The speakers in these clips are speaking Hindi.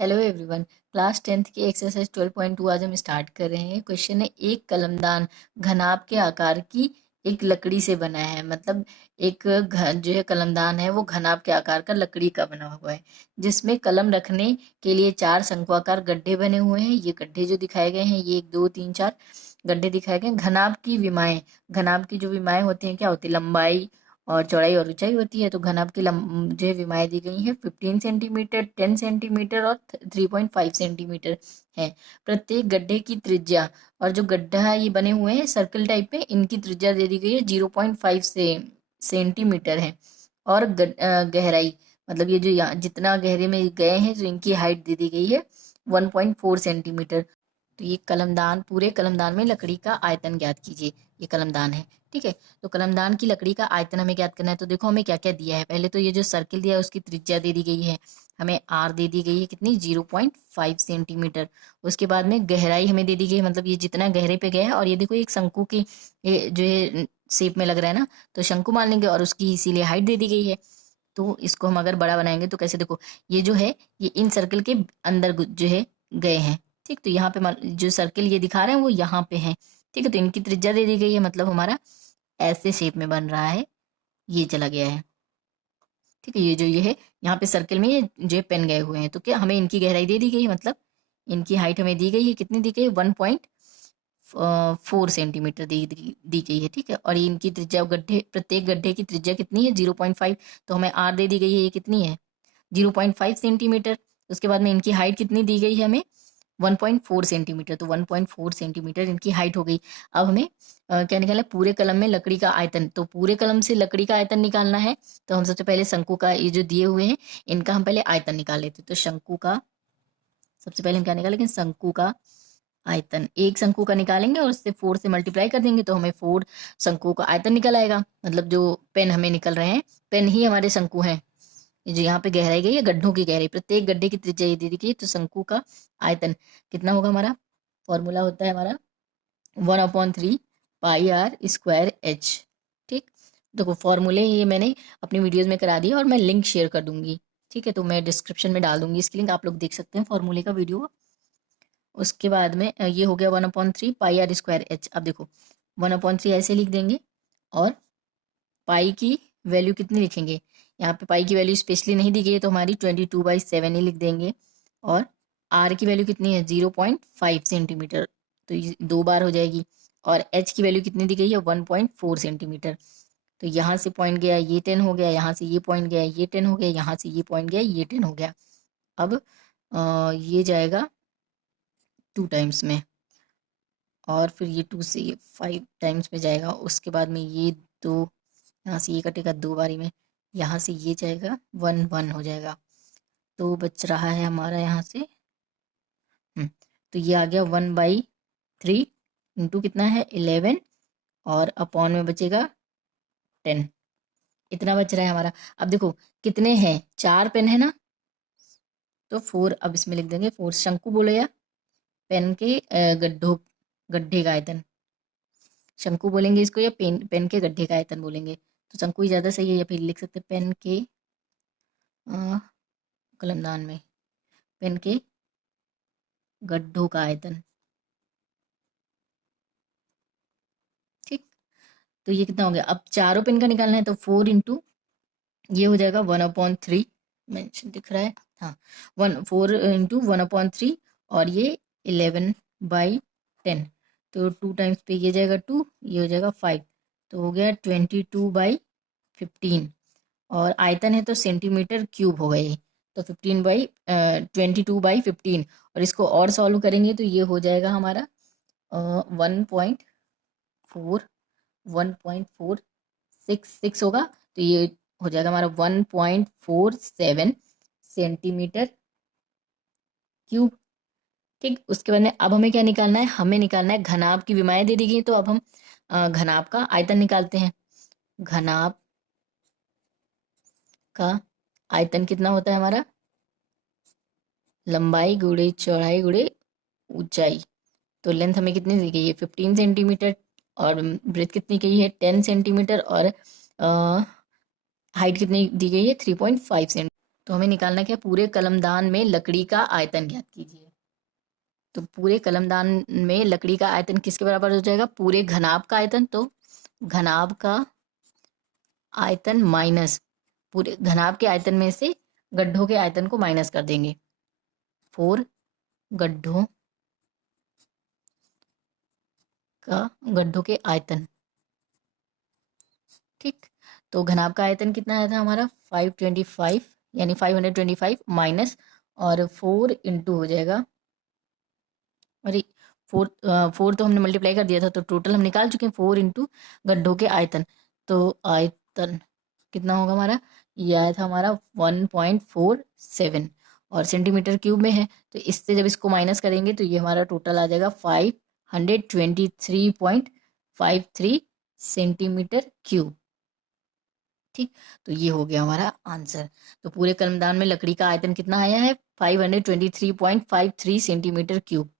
Hello everyone. क्लास 10th की एक्सरसाइज 12.2 आज हम स्टार्ट कर रहे हैं। क्वेश्चन है, एक कलमदान घनाभ के आकार की एक लकड़ी से बना है। मतलब एक जो है कलमदान है वो घनाभ के आकार का लकड़ी का बना हुआ है, जिसमें कलम रखने के लिए 4 शंक्वाकार गड्ढे बने हुए हैं। ये गड्ढे जो दिखाए गए हैं, ये 1 2 3 4 गड्ढे दिखाए गए हैं। घनाभ की विमाएं, घनाभ की जो विमाएं होती हैं क्या होती है, लंबाई और चौड़ाई और ऊंचाई होती है। तो घनाभ की जो है विमाएं दी गई है 15 सेंटीमीटर, 10 सेंटीमीटर और 3.5 सेंटीमीटर है। प्रत्येक गड्ढे की त्रिज्या, और जो गड्ढा ये बने हुए हैं सर्कल टाइप में, इनकी त्रिज्या दे दी गई है 0.5 से सेंटीमीटर है। और गहराई, मतलब ये जो यहाँ जितना गहरे में गए हैं, जो इनकी हाइट दे दी गई है 1.4 सेंटीमीटर। तो ये कलमदान, पूरे कलमदान में लकड़ी का आयतन ज्ञात कीजिए। ये कलमदान है, ठीक है। तो कलमदान की लकड़ी का आयतन हमें ज्ञात करना है। तो देखो हमें क्या क्या दिया है। पहले तो ये जो सर्किल दिया है उसकी त्रिज्या दे दी गई है, हमें आर दे दी गई है कितनी, 0.5 सेंटीमीटर। उसके बाद में गहराई हमें दे दी गई है, मतलब ये जितना गहरे पे गया है। और ये देखो एक शंकु की ये जो है शेप में लग रहा है ना, तो शंकु मान लेंगे, और उसकी इसीलिए हाइट दे दी गई है। तो इसको हम अगर बड़ा बनाएंगे तो कैसे, देखो ये जो है ये इन सर्कल के अंदर जो है गए हैं, ठीक। तो यहाँ पे जो सर्किल ये दिखा रहे हैं वो यहाँ पे है, ठीक है। तो इनकी त्रिज्या दे दी गई है, मतलब हमारा ऐसे शेप में बन रहा है, ये चला गया है, ठीक है। ये जो ये है यहाँ पे सर्किल में, ये जो है पेन गए हुए हैं। तो क्या हमें इनकी गहराई दे दी गई है, मतलब इनकी हाइट हमें दी गई है, कितनी दी गई है, 1.4 सेंटीमीटर दी गई है, ठीक है। और ये इनकी त्रिज्या, गड्ढे प्रत्येक गड्ढे की त्रिज्या कितनी है, 0.5। तो हमें आर दे दी गई है, ये कितनी है, 0.5 सेंटीमीटर। उसके बाद में इनकी हाइट कितनी दी गई है हमें, 1.4 सेंटीमीटर। तो 1.4 सेंटीमीटर इनकी हाइट हो गई। अब हमें क्या निकालना है, पूरे कलम में लकड़ी का आयतन। तो पूरे कलम से लकड़ी का आयतन निकालना है। तो हम सबसे पहले शंकु का, ये जो दिए हुए हैं इनका हम पहले आयतन निकाल लेते। तो शंकु का सबसे पहले हम क्या निकालेंगे, शंकु का आयतन। एक शंकु का निकालेंगे और उससे 4 से मल्टीप्लाई कर देंगे, तो हमें 4 शंकु का आयतन निकल आएगा। मतलब जो पेन हमें निकल रहे हैं, पेन ही हमारे शंकु हैं। ये जो यहाँ पे गहराई गई है, गड्ढों की गहराई, प्रत्येक गड्ढे की त्रिज्या ये दे दी गई। तो शंकु का आयतन कितना होगा, हमारा फॉर्मूला होता है हमारा 1/3 पाई आर स्क्वायर एच, ठीक। देखो फॉर्मूले ये मैंने अपनी वीडियोज में करा दिया, और मैं लिंक शेयर कर दूंगी, ठीक है। तो मैं डिस्क्रिप्शन में डाल दूंगी इसकी लिंक, आप लोग देख सकते हैं फॉर्मूले का वीडियो। उसके बाद में ये हो गया 1/3 पाई आर स्क्वायर एच। अब देखो 1/3 ऐसे लिख देंगे, और पाई की वैल्यू कितनी लिखेंगे, यहाँ पे पाई की वैल्यू स्पेशली नहीं दी गई है, तो हमारी 22/7 ही लिख देंगे। और आर की वैल्यू कितनी है, 0.5 सेंटीमीटर, तो ये 2 बार हो जाएगी। और एच की वैल्यू कितनी दी गई है, 1.4 सेंटीमीटर। तो यहाँ से पॉइंट गया ये 10 हो गया, यहाँ से ये पॉइंट गया ये 10 हो गया, यहाँ से ये पॉइंट गया ये 10 हो गया। अब ये जाएगा 2 टाइम्स में, और फिर ये 2 से ये 5 टाइम्स में जाएगा। उसके बाद में ये 2, यहाँ से ये कटेगा 2 बारी में, यहाँ से ये जाएगा 1 1 हो जाएगा। तो बच रहा है हमारा यहाँ से तो ये आ गया 1/3 इंटू कितना है 11, और अपॉन में बचेगा 10। इतना बच रहा है हमारा। अब देखो कितने हैं, 4 पेन है ना, तो 4 अब इसमें लिख देंगे 4। शंकु बोले या पेन के गड्ढे का आयतन, शंकु बोलेंगे इसको, या पेन पेन के गड्ढे का आयतन बोलेंगे। तो शंकु ही ज्यादा सही है, या फिर लिख सकते हैं पेन के कलमदान में पेन के गड्ढों का आयतन, ठीक। तो ये कितना हो गया, अब चारों पेन का निकालना है, तो 4 इंटू ये हो जाएगा 1/3, मेंशन दिख रहा है, हाँ 4 इंटू 1/3, और ये 11/10। तो 2 टाइम्स पे ये जाएगा 2, ये हो जाएगा 5, तो हो गया 22/15। और आयतन है तो सेंटीमीटर क्यूब हो गए, तो 22/15। और इसको और सॉल्व करेंगे तो ये हो जाएगा हमारा 1.466 होगा। तो ये हो जाएगा हमारा 1.47 सेंटीमीटर क्यूब, ठीक। उसके बाद में अब हमें क्या निकालना है, हमें निकालना है घनाभ की विमाएं दे दी गई, तो अब हम घनाभ का आयतन निकालते हैं। घनाभ का आयतन कितना होता है हमारा, लंबाई गुणे चौड़ाई गुणे ऊंचाई। तो लेंथ हमें कितनी दी गई है, 15 सेंटीमीटर, और ब्रेथ कितनी गई है, 10 सेंटीमीटर, और हाइट कितनी दी गई है, 3.5 सेंटीमीटर। तो हमें निकालना क्या, पूरे कलमदान में लकड़ी का आयतन ज्ञात कीजिए। तो पूरे कलमदान में लकड़ी का आयतन किसके बराबर हो जाएगा, पूरे घनाभ का आयतन। तो घनाभ का आयतन माइनस पूरे घनाभ के आयतन में से गड्ढों के आयतन को माइनस कर देंगे। 4 गड्ढों के आयतन, ठीक। तो घनाभ का आयतन कितना आया था हमारा 525, यानी 525 माइनस, और 4 इंटू हो जाएगा, अरे 4 तो हमने मल्टीप्लाई कर दिया था, तो टोटल हम निकाल चुके हैं 4 इंटू गड्ढों के आयतन। तो आयतन कितना होगा हमारा, ये आया था हमारा 1.47 और सेंटीमीटर क्यूब में है, तो इससे जब इसको माइनस करेंगे तो ये हमारा टोटल आ जाएगा 523.53 सेंटीमीटर क्यूब, ठीक। तो ये हो गया हमारा आंसर। तो पूरे कलमदान में लकड़ी का आयतन कितना आया है, 523.53 सेंटीमीटर क्यूब।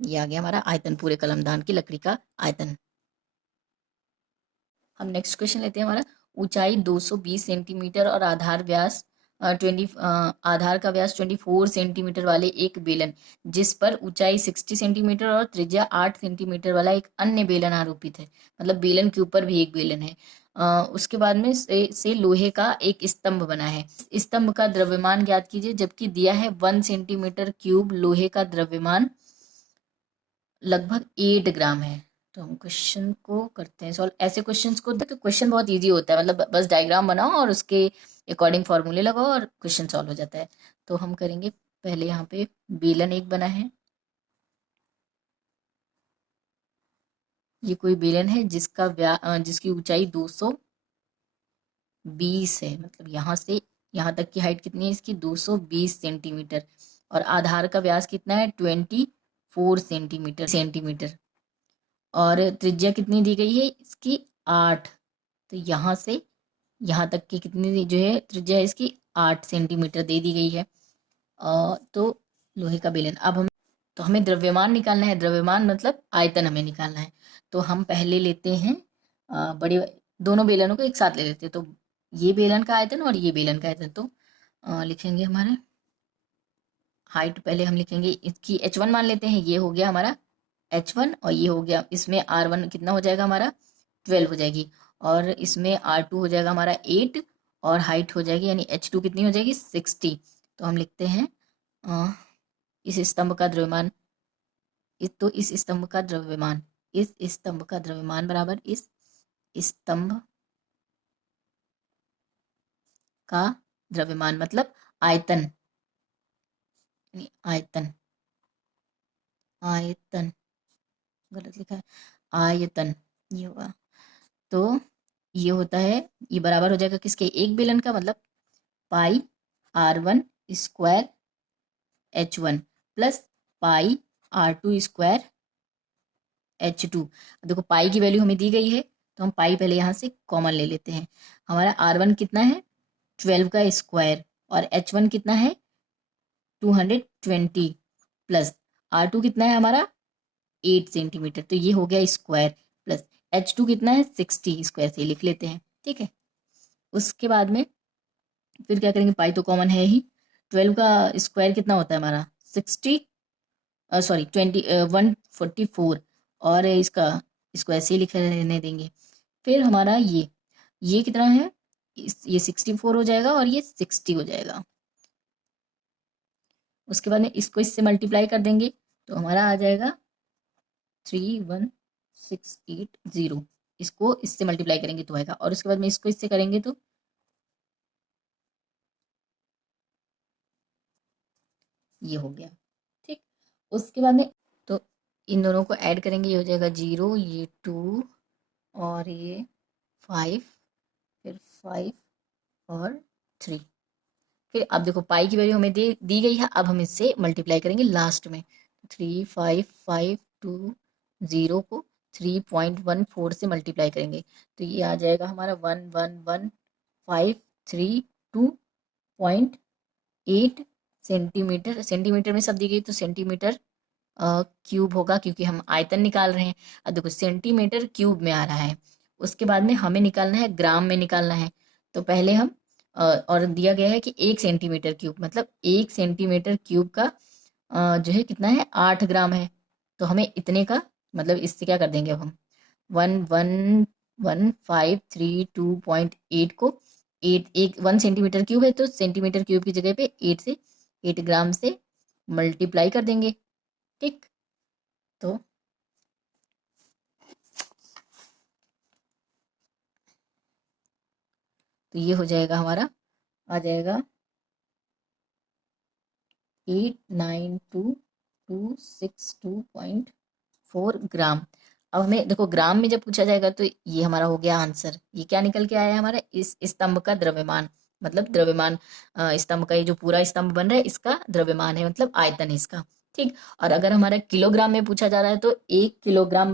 ये आ गया हमारा आयतन, पूरे कलमदान की लकड़ी का आयतन। हम नेक्स्ट क्वेश्चन लेते हैं हमारा, ऊंचाई 220 सेंटीमीटर और आधार व्यास 20 आधार का व्यास 24 सेंटीमीटर वाले एक बेलन, जिस पर ऊंचाई 60 सेंटीमीटर और त्रिज्या 8 सेंटीमीटर वाला एक अन्य बेलन आरोपित है। मतलब बेलन के ऊपर भी एक बेलन है। उसके बाद में से लोहे का एक स्तंभ बना है। स्तंभ का द्रव्यमान ज्ञात कीजिए, जबकि दिया है 1 सेंटीमीटर क्यूब लोहे का द्रव्यमान लगभग 8 ग्राम है। तो हम क्वेश्चन को करते हैं सॉल्व। ऐसे क्वेश्चंस को तो क्वेश्चन बहुत इजी होता है, मतलब बस डायग्राम बनाओ और उसके अकॉर्डिंग फॉर्मूले लगाओ और क्वेश्चन सॉल्व हो जाता है। तो हम करेंगे, पहले यहाँ पे बेलन एक बना है, ये कोई बेलन है जिसकी ऊंचाई 220 है, मतलब यहाँ से यहाँ तक की हाइट कितनी है इसकी, 220 सेंटीमीटर, और आधार का व्यास कितना है, 24 सेंटीमीटर, और त्रिज्या कितनी दी गई है इसकी, 8। तो यहाँ से यहाँ तक की कितनी जो है त्रिज्या है इसकी, 8 सेंटीमीटर दे दी गई है। तो लोहे का बेलन, अब हमें द्रव्यमान निकालना है। द्रव्यमान मतलब आयतन हमें निकालना है। तो हम पहले लेते हैं बड़े दोनों बेलनों को एक साथ ले लेते हैं। तो ये बेलन का आयतन और ये बेलन का आयतन, तो लिखेंगे हमारे हाइट, पहले हम लिखेंगे इसकी h1 मान लेते हैं, ये हो गया हमारा h1, और ये हो गया इसमें r1 कितना हो जाएगा हमारा 12 हो जाएगी, और इसमें r2 हो जाएगा हमारा 8, और हाइट हो जाएगी यानी h2 कितनी हो जाएगी 60। तो हम लिखते हैं इस स्तंभ का द्रव्यमान, इस स्तंभ का द्रव्यमान बराबर इस स्तंभ का द्रव्यमान, मतलब आयतन, आयतन गलत लिखा है, आयतन ये होगा। तो ये होता है, ये बराबर हो जाएगा किसके, एक बेलन का, मतलब पाई r1 square h1 plus pi r2 square h2। देखो पाई की वैल्यू हमें दी गई है, तो हम पाई पहले यहाँ से कॉमन ले लेते हैं। हमारा r1 कितना है 12 का स्क्वायर, और h1 कितना है 220, प्लस r2 कितना है हमारा 8 सेंटीमीटर, तो ये हो गया स्क्वायर, प्लस h2 कितना है 60, स्क्वायर से लिख लेते हैं, ठीक है। उसके बाद में फिर क्या करेंगे, पाई तो कॉमन है ही, 12 का स्क्वायर कितना होता है हमारा 60, सॉरी 144, और इसको ऐसे ही लिखे रहने देंगे। फिर हमारा ये कितना है, ये 64 हो जाएगा और ये 60 हो जाएगा। उसके बाद में इसको इससे मल्टीप्लाई कर देंगे, तो हमारा आ जाएगा 31680, इसको इससे मल्टीप्लाई करेंगे तो आएगा, और उसके बाद में इसको इससे करेंगे तो ये हो गया, ठीक। उसके बाद में तो इन दोनों को ऐड करेंगे, ये हो जाएगा 0, ये 2 और ये 5, फिर 5 और 3। फिर अब देखो पाई की वैल्यू हमें दी गई है, अब हम इससे मल्टीप्लाई करेंगे लास्ट में, 3552 को 3.14 से मल्टीप्लाई करेंगे, तो ये आ जाएगा हमारा 111,532.8 सेंटीमीटर। सेंटीमीटर में सब दी गई तो सेंटीमीटर क्यूब होगा, क्योंकि हम आयतन निकाल रहे हैं। अब देखो सेंटीमीटर क्यूब में आ रहा है, उसके बाद में हमें निकालना है ग्राम में निकालना है। तो पहले हम और दिया गया है कि 1 सेंटीमीटर क्यूब, मतलब 1 सेंटीमीटर क्यूब का जो है कितना है, 8 ग्राम है। तो हमें इतने का मतलब इससे क्या कर देंगे अब हम, 1,1,1,532.8 को 1 सेंटीमीटर क्यूब है तो सेंटीमीटर क्यूब की जगह पे 8 से मल्टीप्लाई कर देंगे। ठीक, तो ये हो जाएगा हमारा, आ जाएगा 892,262.4 ग्राम। अब हमें देखो ग्राम में जब पूछा जाएगा तो ये हमारा हो गया आंसर। ये क्या निकल के आया है हमारा, इस स्तंभ का द्रव्यमान, मतलब द्रव्यमान, स्तंभ का ये जो पूरा स्तंभ बन रहा है इसका द्रव्यमान है, मतलब आयतन है इसका। ठीक, और अगर हमारा किलोग्राम में पूछा जा रहा है तो 1 किलोग्राम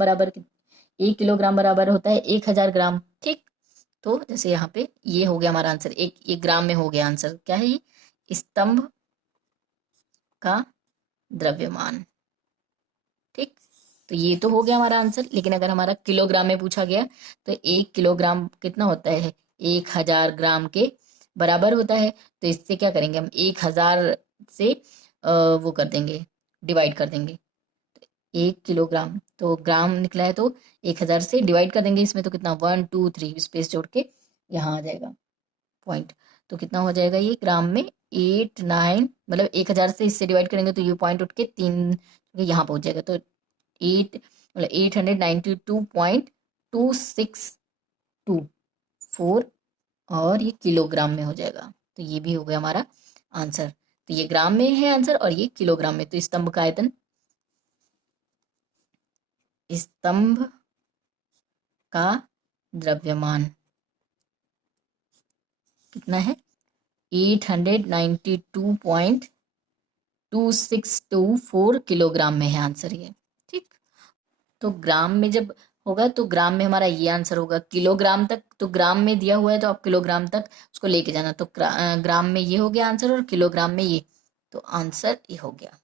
बराबर होता है 1,000 ग्राम। ठीक, तो जैसे यहाँ पे ये हो गया हमारा आंसर, एक ग्राम में हो गया आंसर। क्या है ये, स्तंभ का द्रव्यमान। ठीक, तो ये तो हो गया हमारा आंसर। लेकिन अगर हमारा किलोग्राम में पूछा गया तो 1 किलोग्राम कितना होता है, 1,000 ग्राम के बराबर होता है। तो इससे क्या करेंगे हम, 1,000 से वो कर देंगे, डिवाइड कर देंगे। 1 किलोग्राम तो ग्राम निकला है तो 1,000 से डिवाइड कर देंगे। इसमें तो कितना, 1 2 3 स्पेस जोड़ के यहाँ आ जाएगा पॉइंट। तो कितना हो जाएगा ये ग्राम में, 8 9, मतलब 1,000 से इससे डिवाइड करेंगे तो ये पॉइंट उठ के 3 यहाँ पहुंच जाएगा। तो 892.262.4 और ये किलोग्राम में हो जाएगा। तो ये भी हो गया हमारा आंसर। तो ये ग्राम में है आंसर और ये किलोग्राम में। तो स्तंभ का आयतन, स्तंभ का द्रव्यमान कितना है, 892.2624 किलोग्राम में है आंसर ये। ठीक, तो ग्राम में जब होगा तो ग्राम में हमारा ये आंसर होगा। किलोग्राम तक तो ग्राम में दिया हुआ है तो आप किलोग्राम तक उसको लेके जाना। तो ग्राम में ये हो गया आंसर और किलोग्राम में ये, तो आंसर ये हो गया।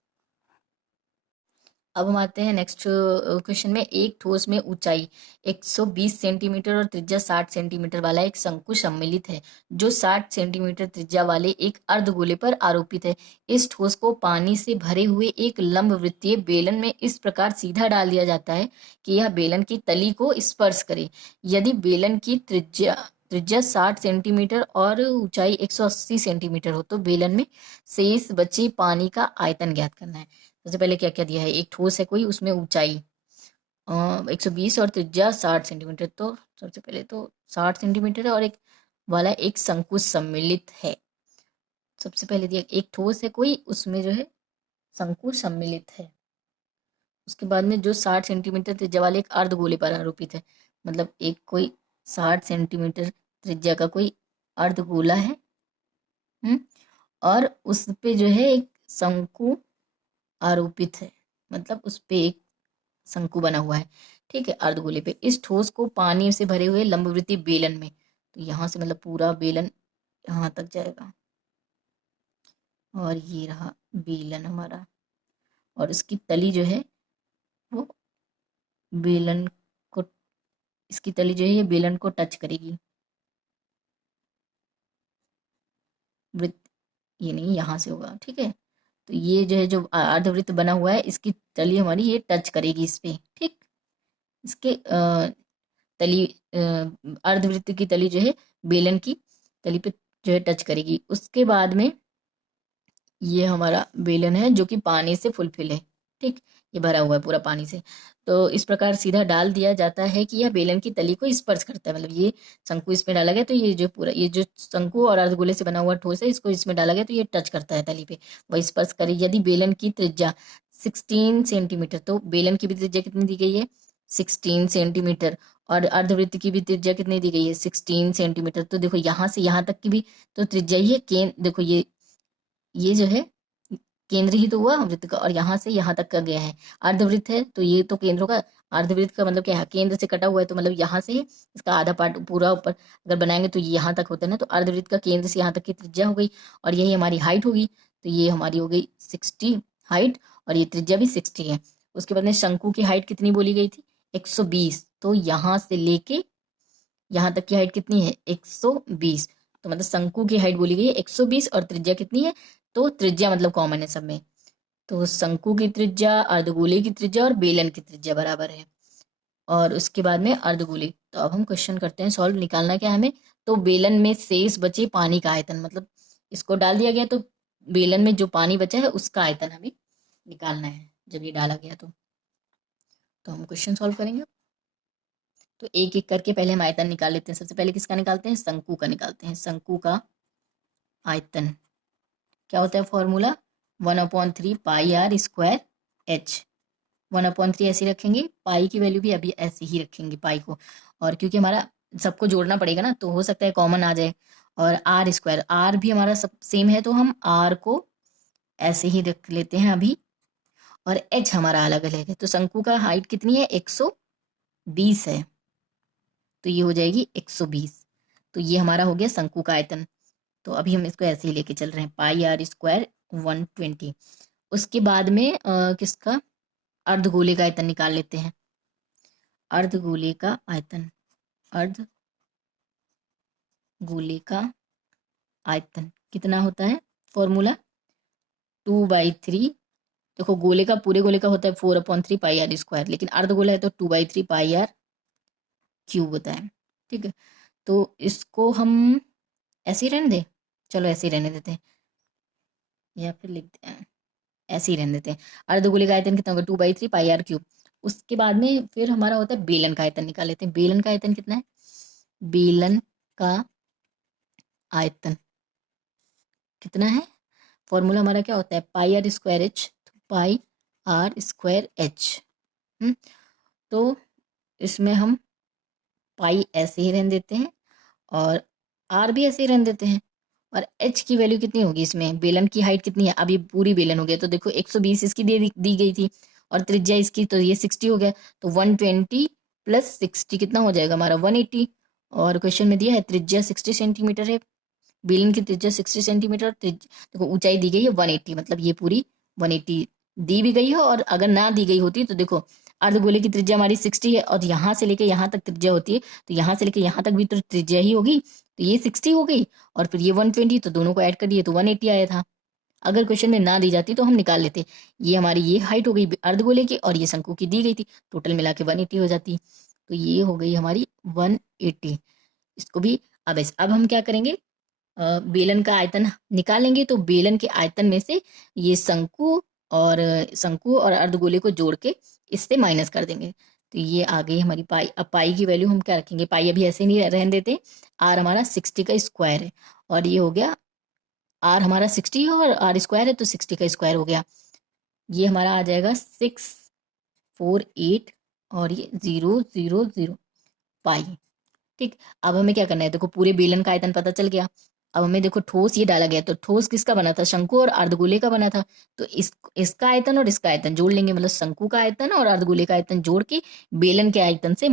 अब हम आते हैं नेक्स्ट क्वेश्चन में। एक ठोस में ऊंचाई 120 सेंटीमीटर और त्रिज्या 60 सेंटीमीटर वाला एक शंकु सम्मिलित है जो 60 सेंटीमीटर त्रिज्या वाले एक अर्धगोले पर आरोपित है। इस ठोस को पानी से भरे हुए एक लंब वृत्तीय बेलन में इस प्रकार सीधा डाल दिया जाता है कि यह बेलन की तली को स्पर्श करे। यदि बेलन की त्रिज्या त्रिज्या 60 सेंटीमीटर और ऊंचाई 180 सेंटीमीटर हो तो बेलन में शेष बचे पानी का आयतन ज्ञात करना है। सबसे पहले क्या क्या दिया है, एक ठोस है कोई, उसमें ऊंचाई 120 और त्रिज्या 60 सेंटीमीटर। तो सबसे पहले तो 60 सेंटीमीटर है और एक वाला एक शंकु सम्मिलित है। सबसे पहले दिया एक ठोस है कोई, उसमें जो है शंकु सम्मिलित है। उसके बाद में जो 60 सेंटीमीटर त्रिज्या वाले एक अर्धगोले पर आरोपित है, मतलब एक कोई 60 सेंटीमीटर त्रिज्या का कोई अर्धगोला है। और उस पे जो है एक शंकु आरोपित है, मतलब उस पे एक शंकु बना हुआ है। ठीक है, अर्धगोले पे। इस ठोस को पानी से भरे हुए लंबवृत्तीय बेलन में, तो यहाँ से मतलब पूरा बेलन यहाँ तक जाएगा और ये रहा बेलन हमारा, और इसकी तली जो है वो बेलन को, इसकी तली जो है ये बेलन को टच करेगी। वृत्त ये नहीं, यहाँ से होगा। ठीक है, तो ये जो है जो अर्धवृत्त बना हुआ है इसकी तली हमारी ये टच करेगी इस पे। ठीक, इसके तली अर्धवृत्त की तली जो है बेलन की तली पे जो है टच करेगी। उसके बाद में ये हमारा बेलन है जो कि पानी से फुलफिल है। ठीक, ये भरा हुआ है पूरा पानी से। तो इस प्रकार सीधा डाल दिया जाता है कि यह बेलन की तली को स्पर्श करता है। मतलब ये शंकु इसमें डाला गया तो ये जो पूरा ये जो शंकु और अर्धगोले से बना हुआ ठोस है इसको इसमें डाला गया तो ये टच करता है तली पे, वह स्पर्श करे। यदि बेलन की त्रिज्या 16 सेंटीमीटर, तो बेलन की भी त्रिज्या कितनी दी गई है, 16 सेंटीमीटर, और अर्धवृत्त की भी त्रिज्या कितनी दी गई है, 16 सेंटीमीटर। तो देखो यहाँ से यहाँ तक की भी तो त्रिज्या ही है। देखो ये जो है केंद्र ही तो हुआ वृत्त का, और यहाँ से यहाँ तक का गया है। अर्धवृत्त है तो ये तो केंद्र का, अर्धवृत्त का मतलब क्या है, केंद्र से कटा हुआ है, तो मतलब यहाँ से इसका आधा पार्ट पूरा ऊपर अगर बनाएंगे तो ये यहाँ तक होता है ना। तो अर्धवृत्त का केंद्र से यहाँ तक की त्रिज्या हो गई और यही हमारी हाइट होगी। तो ये हमारी हो गई 60 हाइट और ये त्रिज्या भी 60 है। उसके बाद में शंकु की हाइट कितनी बोली गई थी, 120। तो यहाँ से लेके यहाँ तक की हाइट कितनी है, 120। तो मतलब शंकु की हाइट बोली गई है 120 और त्रिज्या कितनी है, तो त्रिज्या मतलब कॉमन है सब में, तो शंकु की त्रिज्या, अर्धगोले की त्रिज्या और बेलन की त्रिज्या बराबर है। और उसके बाद में अर्धगोले, तो अब हम क्वेश्चन करते हैं सॉल्व। निकालना क्या है हमें, तो बेलन में शेष बचे पानी का आयतन, मतलब इसको डाल दिया गया तो बेलन में जो पानी बचा है उसका आयतन हमें निकालना है जब ये डाला गया तो हम क्वेश्चन सॉल्व करेंगे। तो एक एक करके पहले हम आयतन निकाल लेते हैं। सबसे पहले किसका निकालते हैं, शंकु का निकालते हैं। शंकु का आयतन क्या होता है formula, 1/3 pi r square h. 1/3 ऐसे रखेंगे, पाई की वैल्यू भी अभी ऐसे ही रखेंगे पाई को, और क्योंकि हमारा सबको जोड़ना पड़ेगा ना, तो हो सकता है कॉमन आ जाए। और आर स्क्वायर, आर भी हमारा सब सेम है तो हम आर को ऐसे ही रख लेते हैं अभी, और एच हमारा अलग अलग है। तो शंकु का हाइट कितनी है, 120 है, तो ये हो जाएगी 120। तो ये हमारा हो गया शंकु का आयतन। तो अभी हम इसको ऐसे ही लेके चल रहे हैं, पाई आर स्क्वायर 120। उसके बाद में किसका, अर्धगोले का आयतन निकाल लेते हैं। अर्धगोले का आयतन, अर्धगोले का आयतन कितना होता है, फॉर्मूला 2/3। देखो गोले का, पूरे गोले का होता है 4/3 पाई आर स्क्वायर, लेकिन अर्धगोला है तो 2/3 पाई आर क्यूब होता है। ठीक है, तो इसको हम ऐसे ही रहने दें, चलो ऐसे ही रहने देते हैं, या फिर लिखते हैं ऐसे ही रहने देते हैं। अर्धगोले का आयतन कितना होगा, 2/3 पाई आर क्यूब। उसके बाद में फिर हमारा होता है बेलन का आयतन निकाल लेते हैं। बेलन का आयतन कितना है, बेलन का आयतन कितना है, फॉर्मूला हमारा क्या होता है, pi r square h, pi r square h. तो इसमें हम पाई ऐसे ही रहने देते हैं और आर भी ऐसे ही रहने देते हैं। और एच की वैल्यू कितनी होगी इसमें, बेलन की हाइट कितनी है, अब ये पूरी बेलन हो गया तो देखो 120 इसकी दी गई थी, और त्रिज्या इसकी तो ये 60 हो गया, तो 120 + 60 कितना हो जाएगा हमारा 180। और क्वेश्चन में दिया है त्रिज्या 60 सेंटीमीटर है, बेलन की त्रिज्या 60 सेंटीमीटर, देखो ऊंचाई दी गई है 180, मतलब ये पूरी 180 दी भी गई है। और अगर ना दी गई होती तो देखो अर्धगोले की त्रिज्या हमारी 60 है, और यहाँ से लेके यहाँ तक त्रिज्या होती है, तो यहाँ से लेके यहाँ तक भी तो त्रिज्या ही होगी, तो ये 60 हो गई, और फिर ये 120, तो दोनों को ऐड कर दिए तो 180 आया था। अगर क्वेश्चन में ना दी जाती तो हम निकाल लेते। ये हमारी ये हाइट हो गई अर्धगोले की, और ये शंकु की दी गई थी, टोटल मिला के 180 हो जाती। तो ये हो गई हमारी 180। इसको भी अब हम क्या करेंगे, बेलन का आयतन निकालेंगे, तो बेलन के आयतन में से ये शंकु और अर्धगोले को जोड़ के इससे माइनस कर देंगे, तो ये आ गई हमारी पाई। अब पाई की वैल्यू हम क्या रखेंगे, पाई अभी ऐसे नहीं रहने देते, आर हमारा 60 का स्क्वायर है, और ये हो गया आर हमारा 60 है और आर स्क्वायर है तो 60 का स्क्वायर हो गया, ये हमारा आ जाएगा 648 और ये 000 पाई। ठीक, अब हमें क्या करना है, देखो पूरे बेलन का आयतन पता चल गया। अब हमें देखो ठोस ये डाला गया, तो ठोस किसका बना था, शंकु और अर्धगोले का बना था, तो इसका आयतन और इसका आयतन जोड़ लेंगे, मतलब शंकु का आयतन और अर्धगोले का आयतन जोड़ के बेलन के आयतन से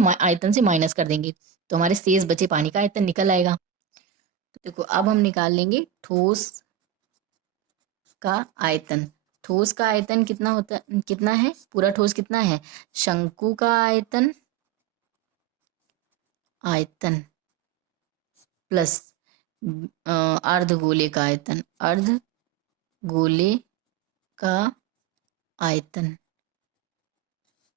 माइनस कर देंगे, तो हमारे शेष बचे पानी का आयतन निकल आएगा। तो देखो अब हम निकाल लेंगे ठोस का आयतन। ठोस का आयतन कितना है, पूरा ठोस कितना है, शंकु का आयतन प्लस अर्धगोले का आयतन, अर्धगोले का आयतन।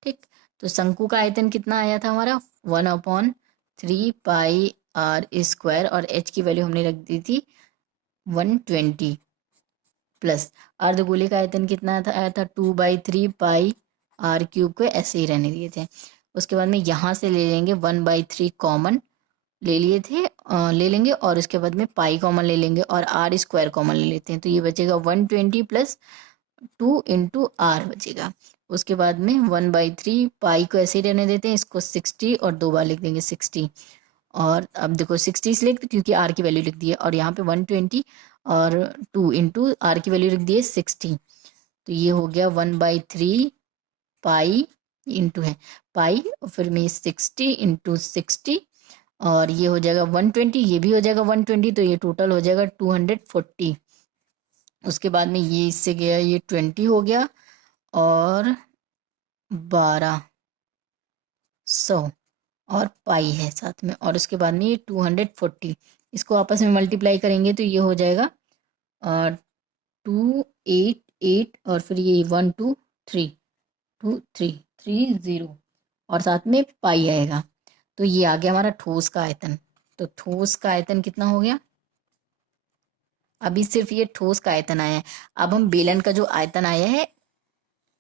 ठीक, तो शंकु का आयतन कितना आया था हमारा, 1/3 पाई आर स्क्वायर, और एच की वैल्यू हमने रख दी थी 120, प्लस अर्धगोले का आयतन कितना आया था 2/3 पाई आर क्यूब को ऐसे ही रहने दिए थे। उसके बाद में यहाँ से ले लेंगे 1/3 कॉमन ले लिए थे, ले लेंगे, और उसके बाद में पाई कॉमन ले लेंगे और आर स्क्वायर कॉमन ले लेते हैं, तो ये बचेगा 120 + 2 × आर बचेगा। उसके बाद में 1/3 पाई को ऐसे ही रहने देते हैं, इसको 60 और 2 बार लिख देंगे 60, और अब देखो 60 इसलिए लिख क्योंकि आर की वैल्यू लिख दी है, और यहाँ पे 120 और 2 × आर की वैल्यू लिख दी है 60, तो ये हो गया 1/3 पाई इंटू है पाई, और फिर में 60 × 60, और ये हो जाएगा 120, ये भी हो जाएगा 120, तो ये टोटल हो जाएगा 240। उसके बाद में ये इससे गया ये 20 हो गया, और 1200 और पाई है साथ में, और उसके बाद में ये 240, इसको आपस में मल्टीप्लाई करेंगे तो ये हो जाएगा 288 और फिर ये 123 और साथ में पाई आएगा। तो ये आ गया हमारा ठोस का आयतन। तो ठोस का आयतन कितना हो गया? अभी सिर्फ ये ठोस का आयतन आया है। अब हम बेलन का जो आयतन आया है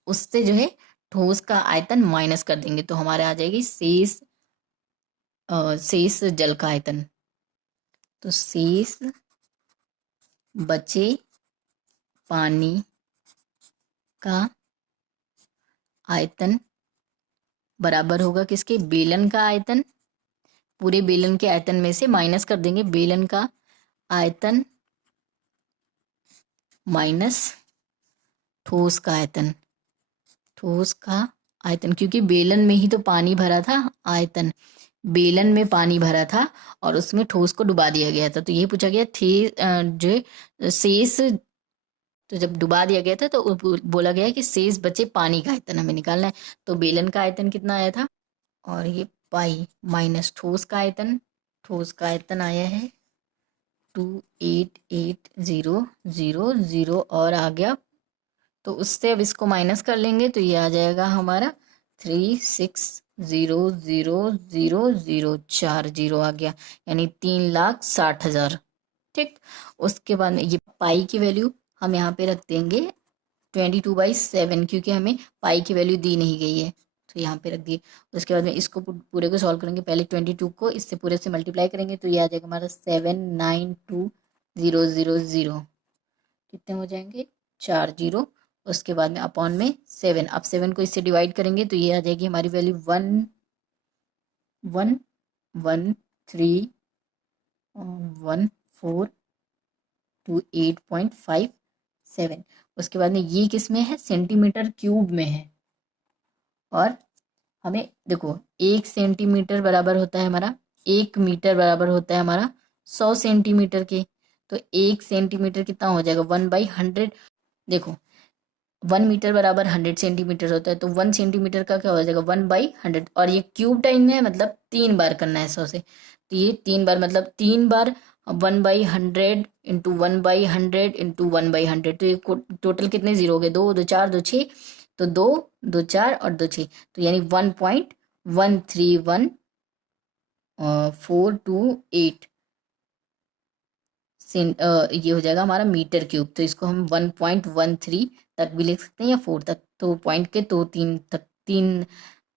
उससे जो है ठोस का आयतन माइनस कर देंगे तो हमारे आ जाएगी शेष जल का आयतन। तो शेष बचे पानी का आयतन बराबर होगा किसके? बेलन का आयतन। पूरे बेलन के आयतन में से माइनस कर देंगे बेलन का आयतन माइनस ठोस का आयतन। ठोस का आयतन, क्योंकि बेलन में ही तो पानी भरा था। आयतन, बेलन में पानी भरा था और उसमें ठोस को डुबा दिया गया था। तो ये पूछा गया थे जो शेष, तो जब डुबा दिया गया था तो बोला गया कि शेष बचे पानी का आयतन हमें निकालना है। तो बेलन का आयतन कितना आया था? और ये पाई माइनस ठोस का आयतन। ठोस का आयतन आया है 288,000 और आ गया। तो उससे अब इसको माइनस कर लेंगे तो ये आ जाएगा हमारा 360,000, 4 जीरो आ गया, यानी 3,60,000। ठीक, उसके बाद में ये पाई की वैल्यू हम यहाँ पे रख देंगे 22/7, क्योंकि हमें पाई की वैल्यू दी नहीं गई है तो यहाँ पे रख दिए। उसके बाद में इसको पूरे को सॉल्व करेंगे। पहले 22 को इससे पूरे से मल्टीप्लाई करेंगे तो ये आ जाएगा हमारा 792,000। कितने हो जाएंगे? 4 जीरो। उसके बाद में अपॉन में 7। अब 7 को इससे डिवाइड करेंगे तो ये आ जाएगी हमारी वैल्यू 1,1,13,1428.57। उसके बाद में ये किस में है? सेंटीमीटर क्यूब में है। और हमें देखो 1 सेंटीमीटर बराबर होता है हमारा, 1 मीटर बराबर होता है हमारा 100 सेंटीमीटर के। तो 1 सेंटीमीटर कितना हो जाएगा? 1/100। देखो 1 मीटर बराबर 100 सेंटीमीटर होता है, तो 1 सेंटीमीटर का क्या हो जाएगा? 1/100। और ये क्यूब टाइम है, मतलब 3 बार करना है 100 से। तो ये 3 बार, मतलब 3 बार 1/100 इंटू 1/100 इंटू 1/100। तो ये टोटल कितने जीरो हो गए? 2 2 4 2 6। तो 2 2 4 और 2 6, तो यानी 1.131,428 ये हो जाएगा हमारा मीटर क्यूब। तो इसको हम 1.13 तक भी लिख सकते हैं या 4 तक, तो पॉइंट के तो 3 तक, 3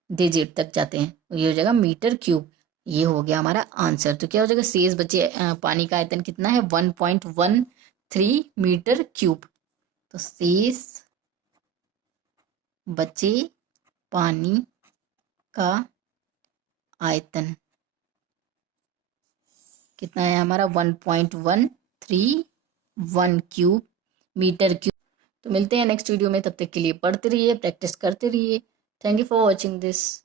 डिजिट तक जाते हैं, तो ये हो जाएगा मीटर क्यूब। ये हो गया हमारा आंसर। तो क्या हो जाएगा? शेष बचे पानी का आयतन कितना है? 1.13 मीटर क्यूब। तो शेष बचे पानी का आयतन कितना है हमारा? 1.131 क्यूब मीटर क्यूब। तो मिलते हैं नेक्स्ट वीडियो में, तब तक के लिए पढ़ते रहिए, प्रैक्टिस करते रहिए। Thank you for watching this.